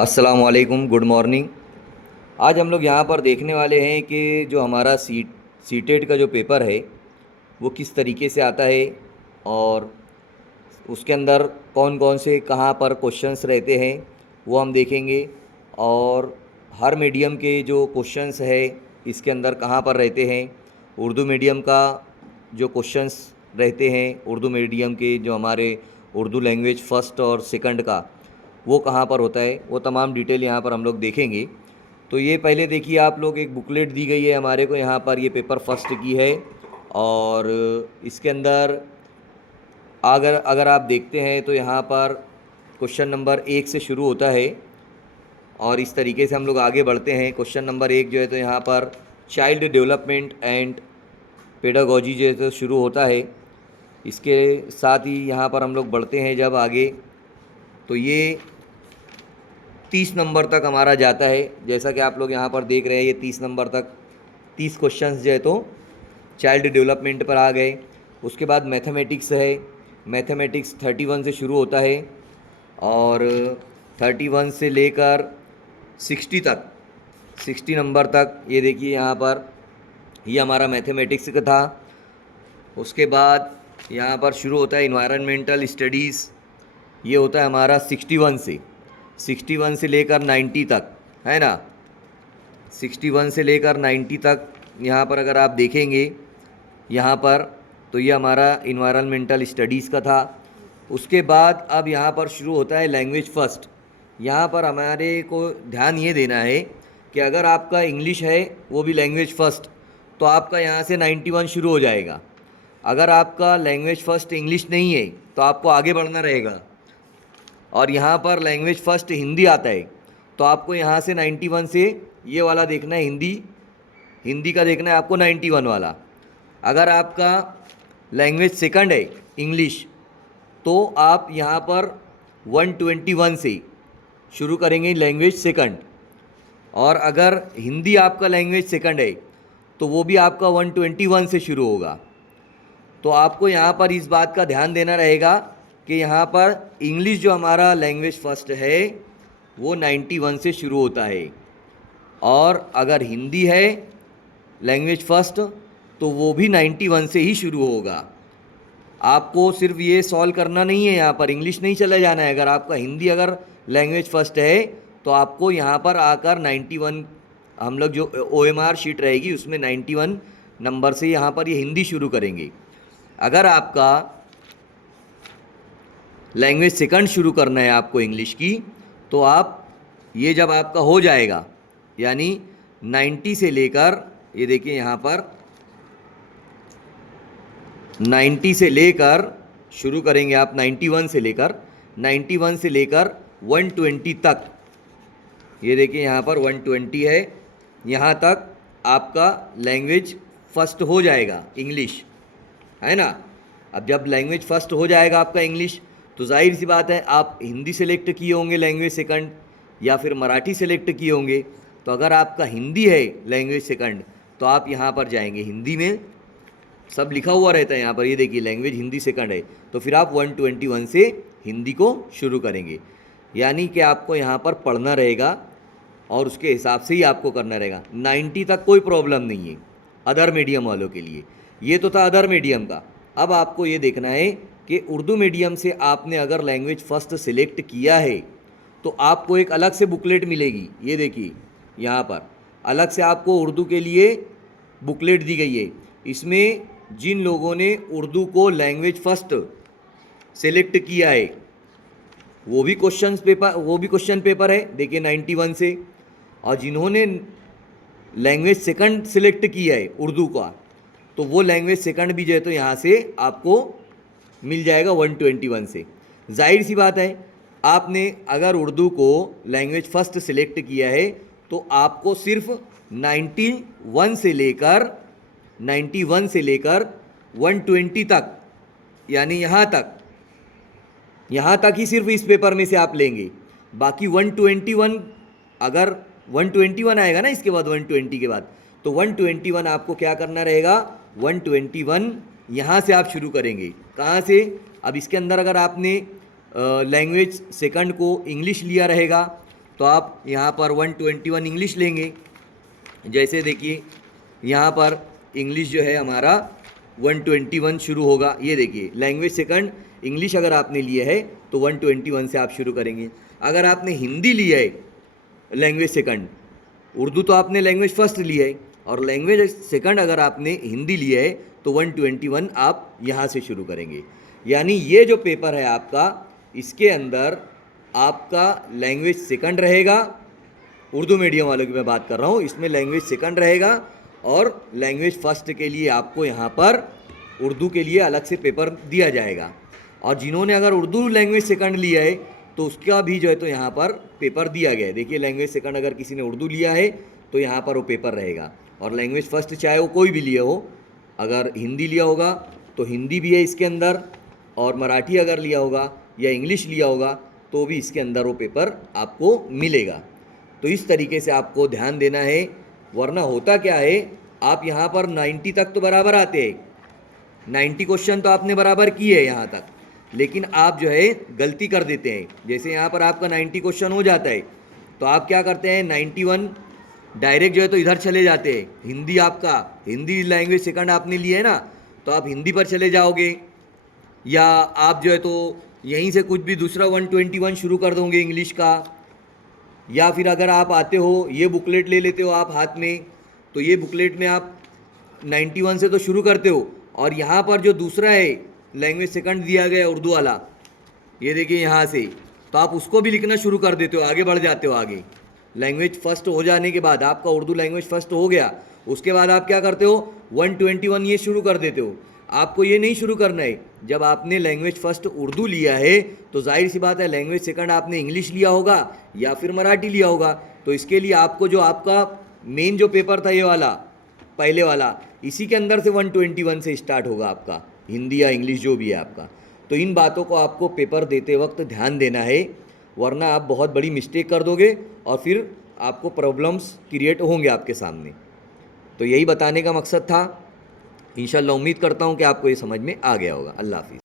अस्सलाम वालेकुम, good morning. आज हम लोग यहाँ पर देखने वाले हैं कि जो हमारा सीटेट का जो पेपर है वो किस तरीके से आता है और उसके अंदर कौन कौन से कहाँ पर क्वेश्चंस रहते हैं वो हम देखेंगे। और हर मीडियम के जो क्वेश्चंस है इसके अंदर कहाँ पर रहते हैं। उर्दू मीडियम का जो क्वेश्चंस रहते हैं, उर्दू मीडियम के जो हमारे उर्दू लैंग्वेज फ़र्स्ट और सेकंड का वो कहाँ पर होता है, वो तमाम डिटेल यहाँ पर हम लोग देखेंगे। तो ये पहले देखिए, आप लोग एक बुकलेट दी गई है हमारे को यहाँ पर, ये पेपर फर्स्ट की है। और इसके अंदर अगर अगर आप देखते हैं तो यहाँ पर क्वेश्चन नंबर 1 से शुरू होता है और इस तरीके से हम लोग आगे बढ़ते हैं। क्वेश्चन नंबर 1 जो है तो यहाँ पर चाइल्ड डेवलपमेंट एंड पेडागोजी जो है तो शुरू होता है। इसके साथ ही यहाँ पर हम लोग बढ़ते हैं जब आगे, तो ये 30 नंबर तक हमारा जाता है। जैसा कि आप लोग यहाँ पर देख रहे हैं, ये 30 नंबर तक 30 क्वेश्चंस जो है तो चाइल्ड डेवलपमेंट पर आ गए। उसके बाद मैथमेटिक्स है, मैथमेटिक्स 31 से शुरू होता है और 31 से लेकर 60 तक, 60 नंबर तक ये देखिए यहाँ पर, ये हमारा मैथमेटिक्स का था। उसके बाद यहाँ पर शुरू होता है इन्वायरमेंटल स्टडीज़, ये होता है हमारा 61 से लेकर 90 तक, है ना। 61 से लेकर 90 तक यहाँ पर अगर आप देखेंगे यहाँ पर, तो ये हमारा इन्वायरमेंटल स्टडीज़ का था। उसके बाद अब यहाँ पर शुरू होता है लैंग्वेज फ़र्स्ट। यहाँ पर हमारे को ध्यान ये देना है कि अगर आपका इंग्लिश है वो भी लैंग्वेज फ़र्स्ट, तो आपका यहाँ से 91 शुरू हो जाएगा। अगर आपका लैंग्वेज फ़र्स्ट इंग्लिश नहीं है तो आपको आगे बढ़ना रहेगा। और यहाँ पर लैंग्वेज फ़र्स्ट हिंदी आता है तो आपको यहाँ से 91 से ये वाला देखना है, हिंदी का देखना है आपको 91 वाला। अगर आपका लैंग्वेज सेकंड है इंग्लिश, तो आप यहाँ पर 121 से शुरू करेंगे लैंग्वेज सेकंड। और अगर हिंदी आपका लैंग्वेज सेकंड है तो वो भी आपका 121 से शुरू होगा। तो आपको यहाँ पर इस बात का ध्यान देना रहेगा कि यहाँ पर इंग्लिश जो हमारा लैंग्वेज फ़र्स्ट है वो 91 से शुरू होता है, और अगर हिंदी है लैंग्वेज फ़र्स्ट तो वो भी 91 से ही शुरू होगा। आपको सिर्फ ये सॉल्व करना नहीं है, यहाँ पर इंग्लिश नहीं चले जाना है। अगर आपका हिंदी अगर लैंग्वेज फ़र्स्ट है तो आपको यहाँ पर आकर 91, हम लोग जो OMR शीट रहेगी उसमें 91 नंबर से यहाँ पर ये हिंदी शुरू करेंगे। अगर आपका लैंग्वेज सेकंड शुरू करना है आपको इंग्लिश की, तो आप ये जब आपका हो जाएगा, यानी 90 से लेकर, ये देखिए यहाँ पर 90 से लेकर शुरू करेंगे आप, 91 से लेकर 120 तक, ये देखिए यहाँ पर 120 है, यहाँ तक आपका लैंग्वेज फ़र्स्ट हो जाएगा इंग्लिश, है ना। अब जब लैंग्वेज फ़र्स्ट हो जाएगा आपका इंग्लिश, तो जाहिर सी बात है आप हिंदी सेलेक्ट किए होंगे लैंग्वेज सेकंड, या फिर मराठी सेलेक्ट किए होंगे। तो अगर आपका हिंदी है लैंग्वेज सेकंड तो आप यहाँ पर जाएंगे, हिंदी में सब लिखा हुआ रहता है यहाँ पर, ये देखिए लैंग्वेज हिंदी सेकंड है, तो फिर आप 121 से हिंदी को शुरू करेंगे। यानी कि आपको यहाँ पर पढ़ना रहेगा और उसके हिसाब से ही आपको करना रहेगा। 90 तक कोई प्रॉब्लम नहीं है अदर मीडियम वालों के लिए। ये तो था अदर मीडियम का। अब आपको ये देखना है कि उर्दू मीडियम से आपने अगर लैंग्वेज फ़र्स्ट सिलेक्ट किया है तो आपको एक अलग से बुकलेट मिलेगी। ये देखिए यहाँ पर अलग से आपको उर्दू के लिए बुकलेट दी गई है। इसमें जिन लोगों ने उर्दू को लैंग्वेज फ़र्स्ट सेलेक्ट किया है वो भी क्वेश्चन पेपर है, देखिए 91 से। और जिन्होंने लैंग्वेज सेकंड सिलेक्ट किया है उर्दू का, तो वो लैंग्वेज सेकंड भी जो है तो यहाँ से आपको मिल जाएगा 121 से। जाहिर सी बात है, आपने अगर उर्दू को लैंग्वेज फ़र्स्ट सिलेक्ट किया है तो आपको सिर्फ 91 से लेकर 120 तक, यानी यहाँ तक ही सिर्फ इस पेपर में से आप लेंगे। बाकी 121, अगर 121 आएगा ना इसके बाद 120 के बाद, तो 121 आपको क्या करना रहेगा, 121 यहाँ से आप शुरू करेंगे। कहाँ से? अब इसके अंदर अगर आपने लैंग्वेज सेकंड को इंग्लिश लिया रहेगा तो आप यहाँ पर 121 इंग्लिश लेंगे। जैसे देखिए यहाँ पर इंग्लिश जो है हमारा 121 शुरू होगा। ये देखिए लैंग्वेज सेकंड इंग्लिश अगर आपने लिया है तो 121 से आप शुरू करेंगे। अगर आपने हिंदी लिया है लैंग्वेज सेकंड, उर्दू तो आपने लैंग्वेज फर्स्ट लिया है, और लैंग्वेज सेकंड अगर आपने हिंदी लिया है तो 121 आप यहाँ से शुरू करेंगे। यानी ये जो पेपर है आपका, इसके अंदर आपका लैंग्वेज सेकंड रहेगा, उर्दू मीडियम वालों की मैं बात कर रहा हूँ, इसमें लैंग्वेज सेकंड रहेगा, और लैंग्वेज फर्स्ट के लिए आपको यहाँ पर उर्दू के लिए अलग से पेपर दिया जाएगा। और जिन्होंने अगर उर्दू लैंग्वेज सेकंड लिया है तो उसका भी जो है तो यहाँ पर पेपर दिया गया है। देखिए लैंग्वेज सेकंड अगर किसी ने उर्दू लिया है तो यहाँ पर वो पेपर रहेगा, और लैंग्वेज फर्स्ट चाहे वो कोई भी लिया हो, अगर हिंदी लिया होगा तो हिंदी भी है इसके अंदर, और मराठी अगर लिया होगा या इंग्लिश लिया होगा तो भी इसके अंदर वो पेपर आपको मिलेगा। तो इस तरीके से आपको ध्यान देना है, वरना होता क्या है, आप यहाँ पर 90 तक तो बराबर आते हैं, 90 क्वेश्चन तो आपने बराबर किए हैं यहाँ तक, लेकिन आप जो है गलती कर देते हैं। जैसे यहाँ पर आपका 90 क्वेश्चन हो जाता है तो आप क्या करते हैं, 91 डायरेक्ट जो है तो इधर चले जाते हैं। हिंदी आपका, हिंदी लैंग्वेज सेकंड आपने लिए है ना, तो आप हिंदी पर चले जाओगे, या आप जो है तो यहीं से कुछ भी दूसरा 121 शुरू कर दोगे इंग्लिश का। या फिर अगर आप आते हो, ये बुकलेट ले लेते हो आप हाथ में, तो ये बुकलेट में आप 91 से तो शुरू करते हो, और यहाँ पर जो दूसरा है लैंग्वेज सेकंड दिया गया उर्दू वाला, ये देखिए यहाँ से, तो आप उसको भी लिखना शुरू कर देते हो, आगे बढ़ जाते हो। आगे लैंग्वेज फर्स्ट हो जाने के बाद, आपका उर्दू लैंग्वेज फर्स्ट हो गया, उसके बाद आप क्या करते हो, 121 ये शुरू कर देते हो। आपको ये नहीं शुरू करना है, जब आपने लैंग्वेज फर्स्ट उर्दू लिया है तो जाहिर सी बात है लैंग्वेज सेकंड आपने इंग्लिश लिया होगा या फिर मराठी लिया होगा, तो इसके लिए आपको जो आपका मेन जो पेपर था ये वाला पहले वाला, इसी के अंदर से 121 से स्टार्ट होगा आपका, हिंदी या इंग्लिश जो भी है आपका। तो इन बातों को आपको पेपर देते वक्त ध्यान देना है, वरना आप बहुत बड़ी मिस्टेक कर दोगे और फिर आपको प्रॉब्लम्स क्रिएट होंगे आपके सामने। तो यही बताने का मकसद था। इंशाल्लाह उम्मीद करता हूँ कि आपको ये समझ में आ गया होगा। अल्लाह हाफिज़।